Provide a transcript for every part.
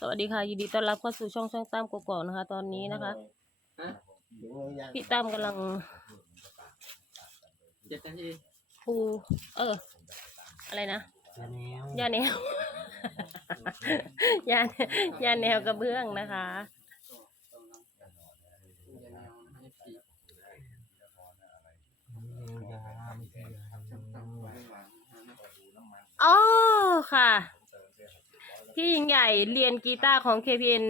สวัสดีค่ะยินดีต้อนรับเข้าสู่ช่องช่องตั้มกกอกนะคะ ตอนนี้นะคะฮะพี่ตั้มกำลังเจ็ดนาทีปูเออ อะไรนะยาแนวยาแนวยายาแนวกระเบื้องนะคะยาแนวให้ปีอ๋อค่ะ พี่ยิงใหญ่เรียนกีตาร์ของ KPN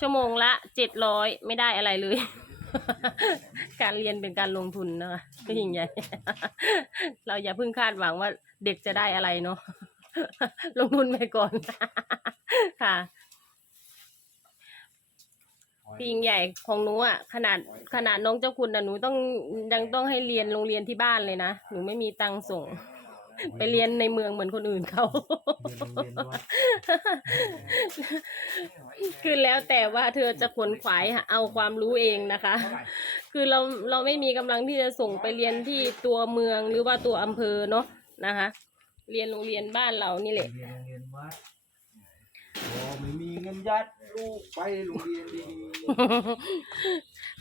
ชั่วโมงละเจ็ดร้อยไม่ได้อะไรเลย การเรียนเป็นการลงทุนนะคะพี่ยิงใหญ่ เราอย่าเพิ่งคาดหวังว่าเด็กจะได้อะไรเนาะลงทุนไปก่อน ค่ะพี่ยิงใหญ่ของหนูอะขนาดขนาดน้องเจ้าคุณนะหนูต้องยังต้องให้เรียนโรงเรียนที่บ้านเลยนะหนูไม่มีตังค์ส่ง ไปเรียนในเมืองเหมือนคนอื่นเขา คือแล้วแต่ว่าเธอจะขนขวายเอาความรู้เองนะคะ คือเราเราไม่มีกำลังที่จะส่งไปเรียนที่ตัวเมืองหรือว่าตัวอำเภอเนาะนะคะ เรียนโรงเรียนบ้านเรานี่แหละเรียนโรงเรียนวัดโอ้ไม่มีเงินยัดลูกไปโรงเรียนดี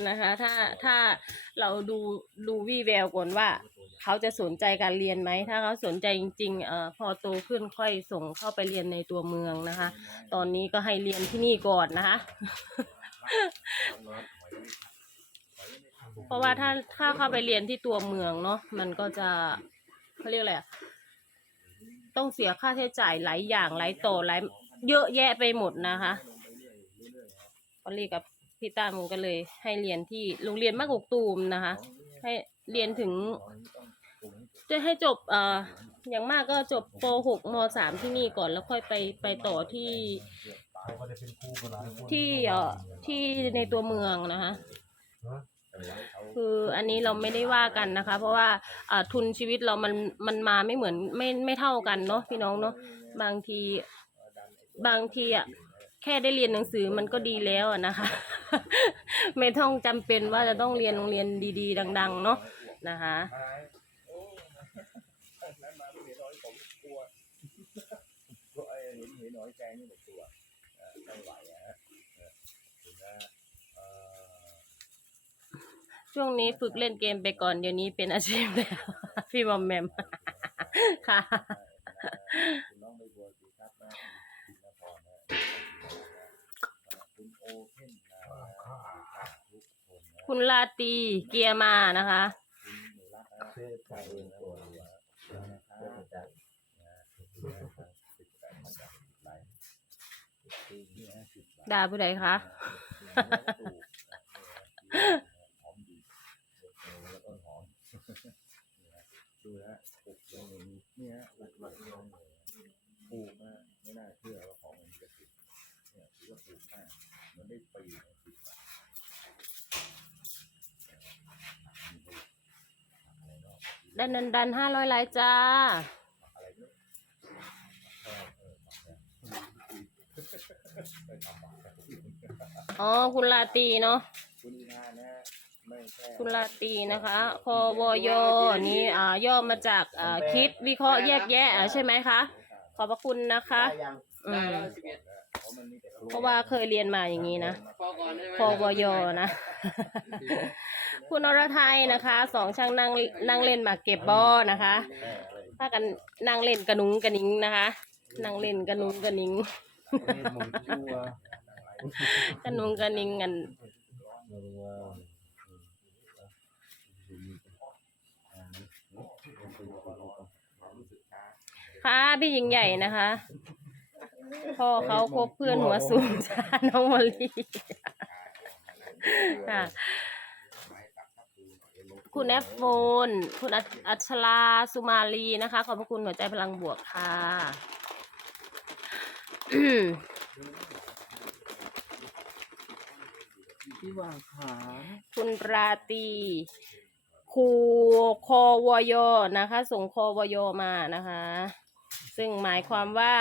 นะคะ ถ้าถ้าเราดูดูวี่แววก่อนว่า เขาจะสนใจการเรียนไหม ถ้าเขาสนใจจริงๆเอ่อพอโตขึ้นค่อยส่งเข้าไปเรียนในตัวเมืองนะคะ ตอนนี้ก็ให้เรียนที่นี่ก่อนนะคะ เพราะว่าถ้าถ้าเข้าไปเรียนที่ตัวเมืองเนาะมันก็จะเขาเรียกอะไรอะต้องเสียค่าใช้จ่ายหลายอย่างหลายต่อหลายเยอะแยะไปหมดนะคะพอลีกับพี่ตั้มก็เลย ให้เรียนที่โรงเรียนมะกกตูมนะคะ ให้เรียนถึง จะให้จบเอ่ออย่างมากก็จบป .6 ม .3 ที่นี่ก่อนแล้วค่อยไปไปต่อที่ที่เอ่อที่ในตัวเมืองนะคะ คืออันนี้เราไม่ได้ว่ากันนะคะ เพราะว่าอ่าทุนชีวิตเรามันมันมาไม่เหมือนไม่ไม่เท่ากันเนาะพี่น้องเนาะบางทีบางทีอะแค่ได้เรียนหนังสือมันก็ดีแล้วอะนะคะ ไม่ต้องจำเป็นว่าจะต้องเรียนโรงเรียนดี ๆ ดัง ๆ เนาะนะคะ ก็ไอ้เห็ นเห็นน้อยใจนี่หมดตัวเออไม่ไหวอะฮะเออถึงนะเอ่อช่วงนี้ฝึกเล่นเกมไปก่อนเดี๋ยวนี้เป็นอาชีพแล้ว พี่บอมแมมค่ะคุณน้องใบบัวสีครับนะคุณนครนะคุณโอเพ่นนะทุกคนนะคุณลาตรีเกียร์มานะคะคุณหนูรักนะเพื่อใจเองตัวหัวนะครับนะสิบแปดพันบาทไลน์คือนี่ฮะสิบบาท ด่าผู้ใดคะหอมดีแล้วก็หอมดูนะปลูกลงอย่างนี้เนี่ยปลูกหลักลงเลยปลูกมาไม่น่าเชื่อว่าของมันจะติดเนี่ยถือว่าปลูกมากมันได้ปีติดบาทดันดันดันห้าร้อยไลค์จ้า อะไรเนี่ยเออเออไปทำบาป อ๋อคุณลาตรีเนาะคุณอีนานะไม่ใช่คุณลาตรีนะคะคอวอยนี่อ่าย่อมาจากอ่าคิดวิเคราะห์แยกแยะอ่าใช่ไหมคะ ขอบพระคุณนะคะอืมสิบเอ็ดเพราะมันมีแต่ครูเพราะว่าเคยเรียนมาอย่างนี้นะพอก่อนได้ไหมคอวอยนะ คุณอรไทยนะคะสองช่างนั่งนั่งเล่นหมากเก็บบอนะคะ แม่อะไรถ้ากันนั่งเล่นกระนุงกระนิงนะคะ นั่งเล่นกระนุงกระนิงหมุนชัว กระนุงกระนิงกันค่ะพี่หญิงใหญ่นะคะพ่อเขาคบเพื่อนหัวสูงจ้าน้องมอลีค่ะคุณแอฟโฟน คุณอัชอัชราสุมาลีนะคะ ขอบพระคุณหัวใจพลังบวกค่ะ ที่วางขาคุณราตรีครูคอวอยนะคะ ส่งคอวอยมานะคะ ซึ่งหมายความว่า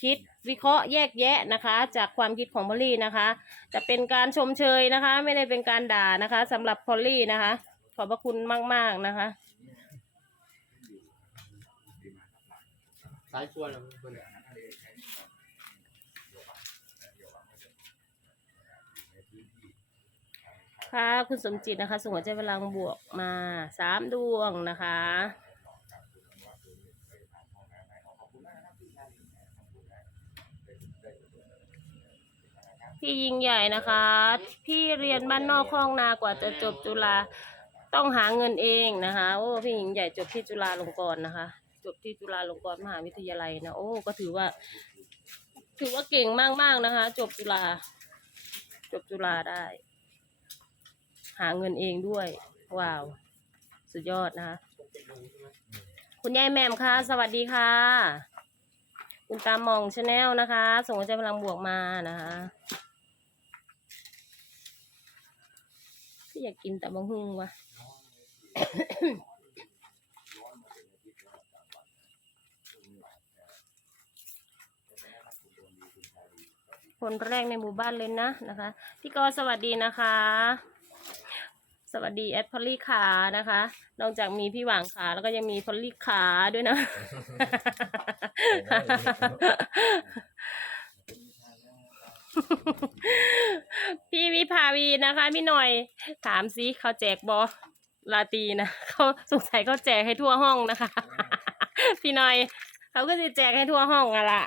คิดวิเคราะห์แยกแยะนะคะ จากความคิดของพอลลี่นะคะ จะเป็นการชมเชยนะคะ ไม่ได้เป็นการด่านะคะสำหรับพอลลี่นะคะ ขอบพระคุณมาก ๆนะคะสายชวนเหรอเพื่อ ค่ะคุณสมจิตนะคะส่งหัวใจพลังบวกมาสามดวงนะคะพี่ยิงใหญ่นะคะ พี่เรียนบ้านนอกคลองนากว่าจะจบจุฬาต้องหาเงินเองนะคะโอ้พี่หญิงใหญ่จบที่จุฬาลงกรณ์นะคะ จบที่จุฬาลงกรณ์มหาวิทยาลัยนะโอ้ก็ถือว่า ถือว่าเก่งมากๆนะคะ จบจุฬาจบจุฬาได้ หาเงินเองด้วย ว้าว สุดยอดนะคะ คุณยายแหม่มค่ะ สวัสดีค่ะ คุณตามองชาแนลนะคะ ส่งใจพลังบวกมานะคะพี่อยากกินแต่บะฮุ่งวะคนแรกในหมู่บ้านเลยนะนะคะ พี่กอสวัสดีนะคะ สวัสดีแอดพอลลี่ขานะคะ นอกจากมีพี่หว่างขาแล้วก็ยังมีพอลลี่ขาด้วยนะ พี่วิภาวีนะคะพี่หน่อย ถามซิเขาแจกบอลาตีนะเขาสงสัยเขาแจกให้ทั่วห้องนะคะ พี่หน่อย เขาก็จะแจกให้ทั่วห้องอะล่ะ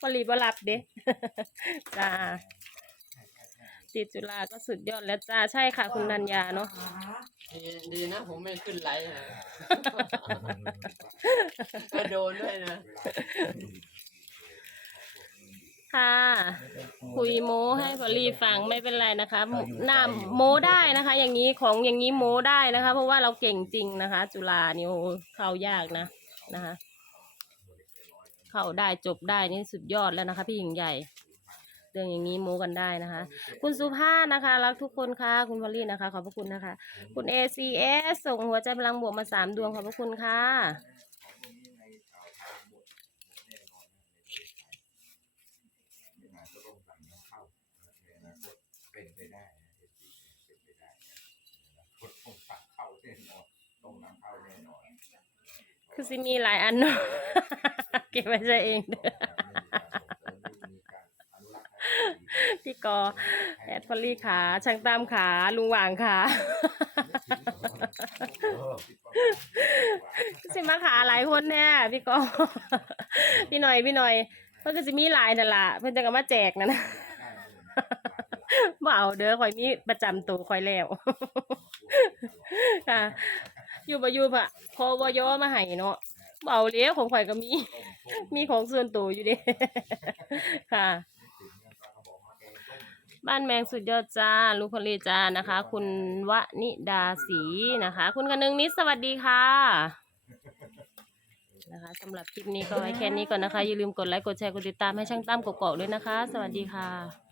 พอลีบรับเด้จ้า ติดจุฬาก็สุดยอดแล้วจ้าใช่ค่ะ คุณนัญญาเนาะดีดีนะผมไม่ขึ้นไลฟ์นะก็โดนด้วยนะ ค่ะ คุยโม้ให้พอลลี่ฟังไม่เป็นไรนะคะหน้าโม้ได้นะคะ อย่างนี้ของอย่างนี้โม้ได้นะคะ เพราะว่าเราเก่งจริงนะคะ จุฬานี่โอ้เข้ายากนะนะคะ เข้าได้จบได้นี่สุดยอดแล้วนะคะ พี่หญิงใหญ่ เรื่องอย่างนี้โม้กันได้นะคะ คุณสุภาพนะคะรักทุกคนค่ะ คุณพอลลี่นะคะ ขอบพระคุณนะคะ คุณ ACS ส่งหัวใจพลังบวกมาสามดวงขอบพระคุณค่ะเป็นไปได้นะเป็นไปได้นะคนคงฝักเข้าแน่นอนต้องนำเข้าแน่นอนคือสิมีหลายอันเนาะเก็บไว้ใช้เองเด้อ พี่กอแอดพอลลี่ขาช่างตามขาลุงหว่างขาสิมาขาหลายคนแน่พี่กอพี่หน่อยพี่หน่อยเพิ่นก็สิมีหลายนั่นล่ะเพิ่นจะก็มาแจกนั่นนะบ่เอาเด้อข่อยมีประจำตัวข่อยแล้วค่ะอยู่บ่อยู่พะพอวอยอมาให้เนาะบ่เอาแล้วของข่อยก็มี มีของส่วนตัวอยู่เด้ค่ะ บ้านแมงสุดยอดจ้าลูกพลีจ้านะคะ คุณวนิดาศรีนะคะ คุณกนึงนิดสวัสดีค่ะ นะคะสำหรับคลิปนี้ก็ไว้แค่นี้ก่อนนะคะ อย่าลืมกดไลค์กดแชร์กดติดตามให้ช่างตั้มกกอกด้วยนะคะ สวัสดีค่ะ